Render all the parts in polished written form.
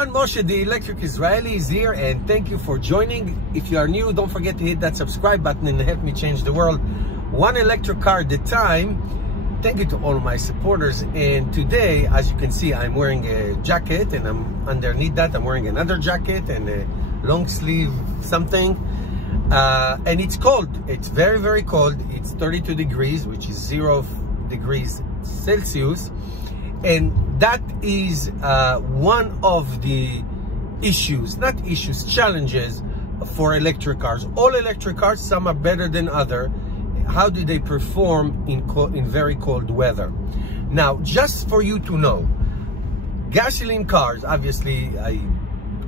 everyone, Moshe the Electric Israeli is here, and thank you for joining. If you are new, don't forget to hit that subscribe button and help me change the world one electric car at a time. Thank you to all my supporters. And today, as you can see, I'm wearing a jacket, and I'm underneath that I'm wearing another jacket and a long sleeve something, and it's cold. It's very, very cold. It's 32 degrees, which is 0 degrees Celsius. And that is one of the challenges for electric cars. All electric cars, some are better than other. How do they perform in very cold weather? Now, just for you to know, gasoline cars, obviously I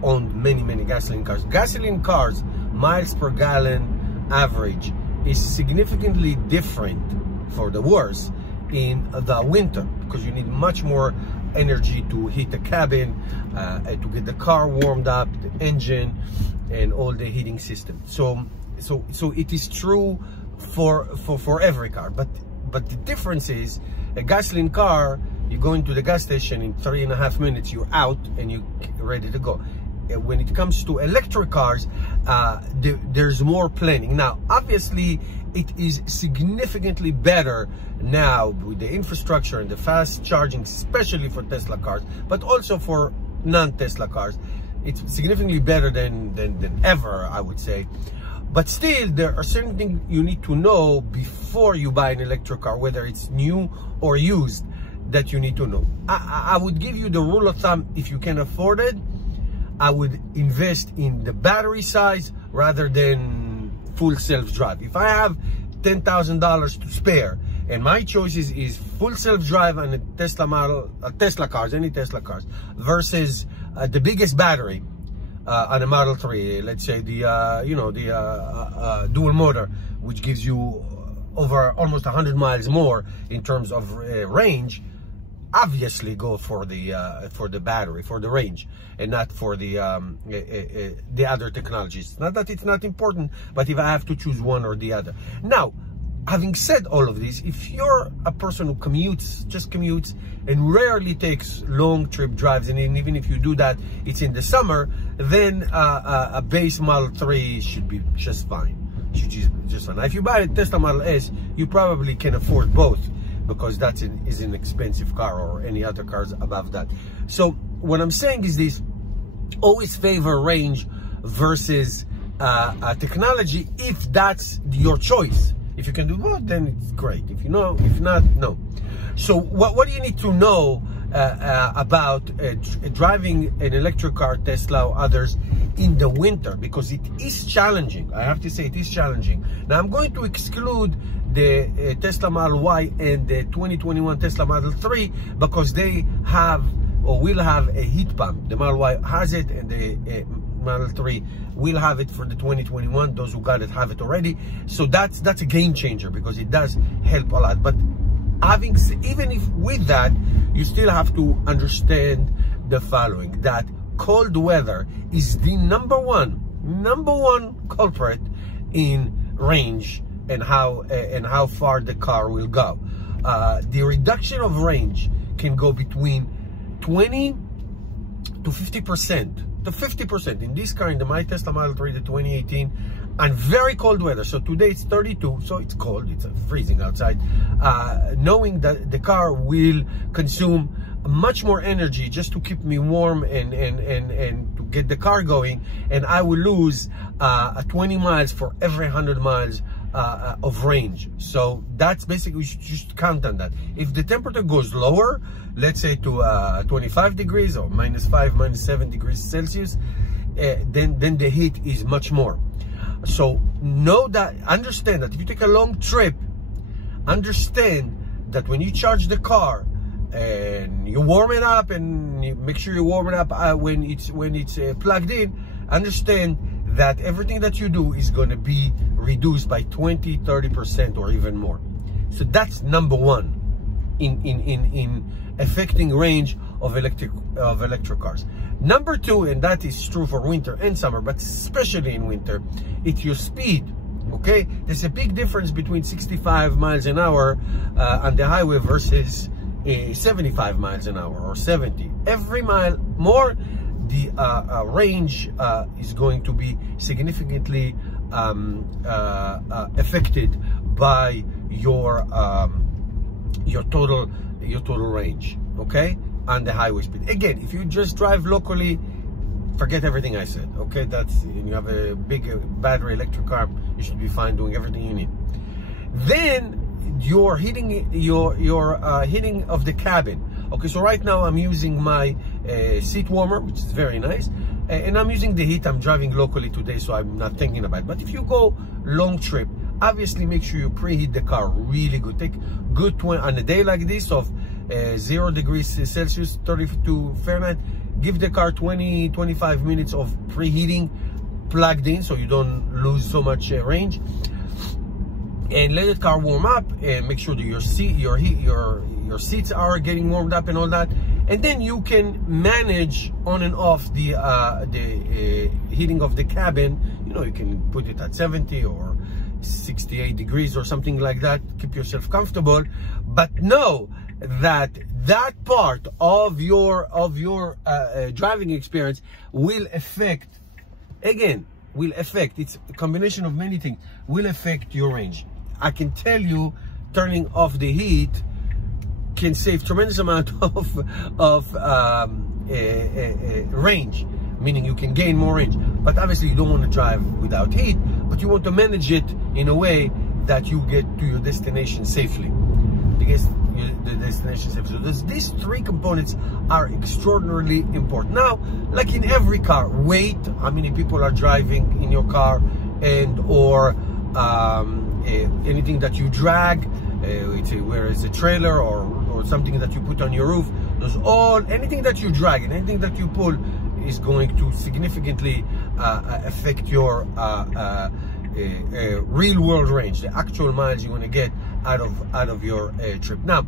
own many gasoline cars. Gasoline cars, miles per gallon average is significantly different, for the worse, in the winter, because you need much more energy to heat the cabin, to get the car warmed up, the engine, and all the heating system. So it is true for every car, but the difference is, a gasoline car, you go into the gas station in 3.5 minutes, you're out and you're ready to go. When it comes to electric cars, there's more planning. Now, obviously, it is significantly better now with the infrastructure and the fast charging, especially for Tesla cars, but also for non-Tesla cars. It's significantly better than ever, I would say. But still, there are certain things you need to know before you buy an electric car, whether it's new or used, that you need to know. I would give you the rule of thumb: if you can afford it, I would invest in the battery size rather than full self-drive. If I have $10,000 to spare, and my choices is full self-drive and a Tesla model, any Tesla cars, versus the biggest battery on a Model 3, let's say the dual motor, which gives you over almost 100 miles more in terms of range, obviously go for the battery, for the range, and not for the other technologies. Not that it's not important, but if I have to choose one or the other. Now, having said all of this, if you're a person who just commutes and rarely takes long trip drives, and even if you do that, it's in the summer, then a base Model 3 should be just fine. Just fine. Now, if you buy a Tesla Model S, you probably can afford both, because that is an expensive car, or any other cars above that. So what I'm saying is this: always favor range versus technology, if that's your choice. If you can do both, then it's great. If not, no. So what do you need to know about driving an electric car, Tesla or others, in the winter? Because it is challenging. I have to say, it is challenging. Now, I'm going to exclude the Tesla Model Y and the 2021 Tesla Model 3, because they have or will have a heat pump. The Model Y has it, and the Model 3 will have it for the 2021. Those who got it have it already. So that's a game changer, because it does help a lot. But even if with that, you still have to understand the following: that cold weather is the number one culprit in range and how far the car will go. The reduction of range can go between 20 to 50%. To 50% in this car, in my Tesla Model 3, the 2018, and very cold weather. So today it's 32, so it's cold, it's freezing outside. Knowing that the car will consume much more energy just to keep me warm and to get the car going, and I will lose 20 miles for every 100 miles of range. So that's basically, we should just count on that. If the temperature goes lower, let's say to 25 degrees or -5, -7 degrees Celsius, then the heat is much more. So understand that if you take a long trip, understand that when you charge the car and you warm it up, and you make sure you warm it up when it's plugged in, understand that everything that you do is going to be reduced by 20-30% or even more. So that's number one in affecting range of electric cars. Number two, and that is true for winter and summer, but especially in winter, it's your speed. Okay, there's a big difference between 65 miles an hour on the highway versus 75 miles an hour or 70. Every mile more, the range is going to be significantly affected by your total range, okay, and the highway speed. Again, if you just drive locally, forget everything I said, okay? That's, and you have a big battery electric car, you should be fine doing everything you need. Then your heating of the cabin. Okay, so right now I'm using my seat warmer, which is very nice, and I'm using the heat. I'm driving locally today, so I'm not thinking about it. But if you go long trip, obviously make sure you preheat the car really good. Take good 20 on a day like this of 0 degrees Celsius, 32 Fahrenheit. Give the car 20-25 minutes of preheating plugged in, so you don't lose so much range. And let the car warm up, and make sure that your seats are getting warmed up and all that. And then you can manage on and off the heating of the cabin. You know, you can put it at 70 or 68 degrees or something like that. Keep yourself comfortable, but know that that part of your driving experience will affect. Again, will affect. It's a combination of many things. Will affect your range. I can tell you, turning off the heat can save tremendous amount of range, meaning you can gain more range. But obviously you don't want to drive without heat, but you want to manage it in a way that you get to your destination safely. Because the destination safely. So these three components are extraordinarily important. Now, like in every car, weight, how many people are driving in your car, and or anything that you drag, where it's a trailer or something that you put on your roof. Those anything that you drag and anything that you pull is going to significantly affect your real world range, the actual miles you want to get out of your trip. Now,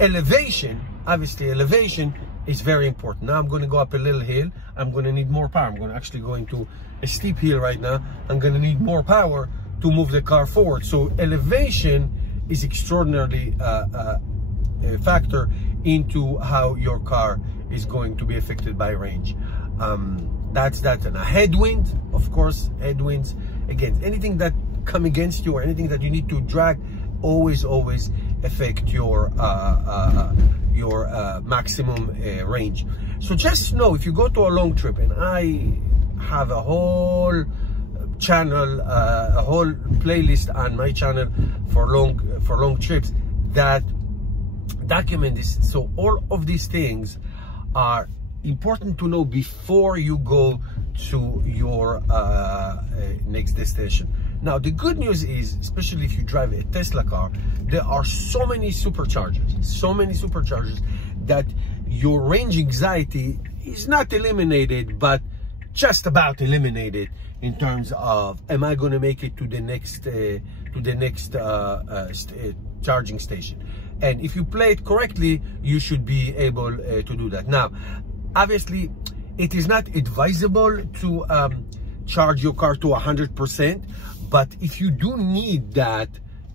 elevation, obviously elevation is very important. Now I'm going to go up a little hill. I'm going to need more power. I'm going to actually go into a steep hill right now. I'm going to need more power to move the car forward. So elevation is extraordinarily a factor into how your car is going to be affected by range. That's that. And a headwind, of course, headwinds, again, anything that come against you or anything that you need to drag, always affect your maximum range. So just know, if you go to a long trip, and I have a whole channel, a whole playlist on my channel for long trips that document this. So all of these things are important to know before you go to your next destination. Now, the good news is, especially if you drive a Tesla car, there are so many superchargers that your range anxiety is not eliminated, but just about eliminated in terms of, am I going to make it to the next charging station? And if you play it correctly, you should be able to do that. Now, obviously, it is not advisable to charge your car to 100%, but if you do need that,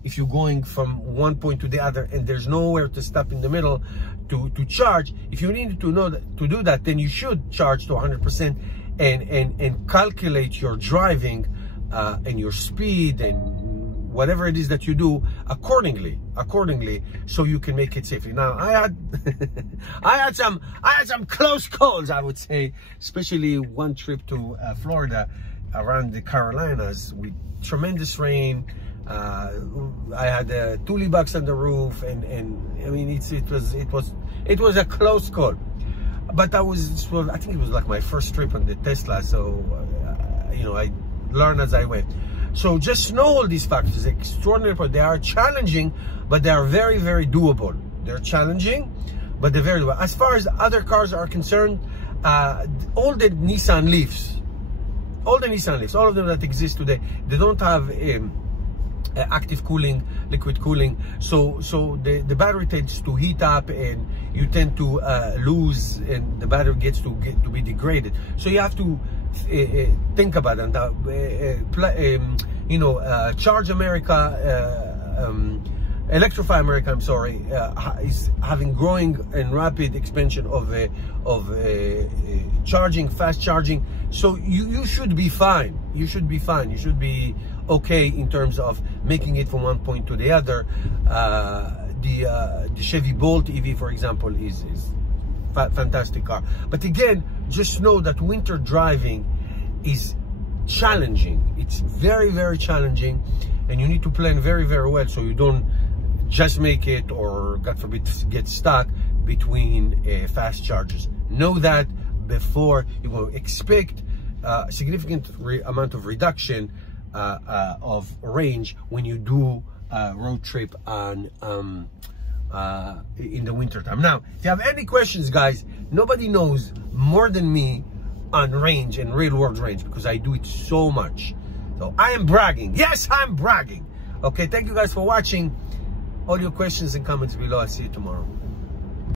if you're going from one point to the other and there's nowhere to stop in the middle to charge, if you need to know that, to do that, then you should charge to 100% and calculate your driving and your speed and whatever it is that you do accordingly, so you can make it safely. Now, I had some close calls, I would say, especially one trip to Florida around the Carolinas with tremendous rain. I had tule bugs on the roof, and I mean, it was a close call. But I think it was like my first trip on the Tesla, so you know, I learned as I went. So just know all these factors, extraordinary, but they are challenging, but they are very, very doable. They're challenging, but they're very doable. As far as other cars are concerned, all the Nissan Leafs, all of them that exist today, they don't have active cooling, liquid cooling, so the battery tends to heat up and you tend to lose, and the battery gets to be degraded. So you have to think about it. You know, Charge America Electrify America, I'm sorry, is having growing and rapid expansion of charging, fast charging. So you should be fine. You should be fine. You should be okay in terms of making it from one point to the other. The Chevy Bolt EV, for example, is fantastic car. But again, just know that winter driving is challenging. It's very, very challenging, and you need to plan very, very well so you don't just make it, or God forbid get stuck between fast chargers. Know that before you will expect a significant amount of reduction of range when you do a road trip on in the winter time. Now, if you have any questions, guys, nobody knows more than me on range and real world range, because I do it so much. So I am bragging. Yes, I'm bragging. Okay, thank you guys for watching. All your questions and comments below. I'll see you tomorrow.